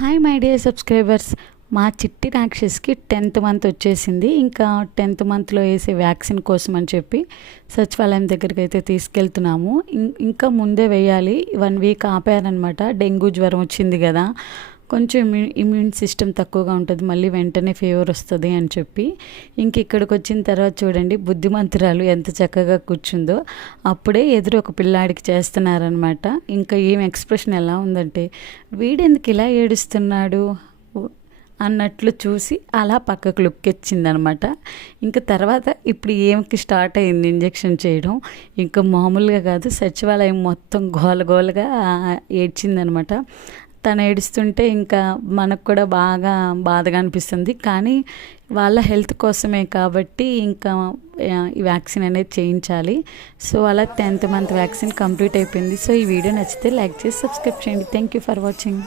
Hi my dear subscribers. మా చిట్టి రాక్షస్కి 10th month వచ్చేసింది. ఇంకా 10th మంత్లో వేసే వ్యాక్సిన్ కోసం అని చెప్పి సచివాలయం దగ్గరికి అయితే తీసుకెళ్తున్నాము. ఇంకా ముందే వేయాలి, 1 వీక్ ఆపారనమాట. డెంగ్యూ జ్వరం వచ్చింది కదా, కొంచెం ఇమ్యూన్ సిస్టమ్ తక్కువగా ఉంటుంది, మళ్ళీ వెంటనే ఫీవర్ వస్తుంది అని చెప్పి. ఇంక ఇక్కడికి వచ్చిన తర్వాత చూడండి, బుద్ధిమంతురాలు ఎంత చక్కగా కూర్చుందో. అప్పుడే ఎదురు ఒక పిల్లాడికి చేస్తున్నారనమాట. ఇంకా ఏం ఎక్స్ప్రెషన్ ఎలా ఉందంటే, వీడెందుకు ఇలా ఏడుస్తున్నాడు అన్నట్లు చూసి అలా పక్కకు లుక్ ఇచ్చిందనమాట. ఇంకా తర్వాత ఇప్పుడు ఏమికి స్టార్ట్ అయింది ఇంజెక్షన్ చేయడం. ఇంకా మామూలుగా కాదు, సచివాలయం మొత్తం గోలగోలగా ఏడ్చిందనమాట. తను ఏడుస్తుంటే ఇంకా మనకు కూడా బాగా బాధగా అనిపిస్తుంది. కానీ వాళ్ళ హెల్త్ కోసమే కాబట్టి ఇంకా ఈ వ్యాక్సిన్ అనేది చేయించాలి. సో అలా 10th మంత్ వ్యాక్సిన్ కంప్లీట్ అయిపోయింది. సో ఈ వీడియో నచ్చితే లైక్ చేసి సబ్స్క్రైబ్ చేయండి. Thank you for watching.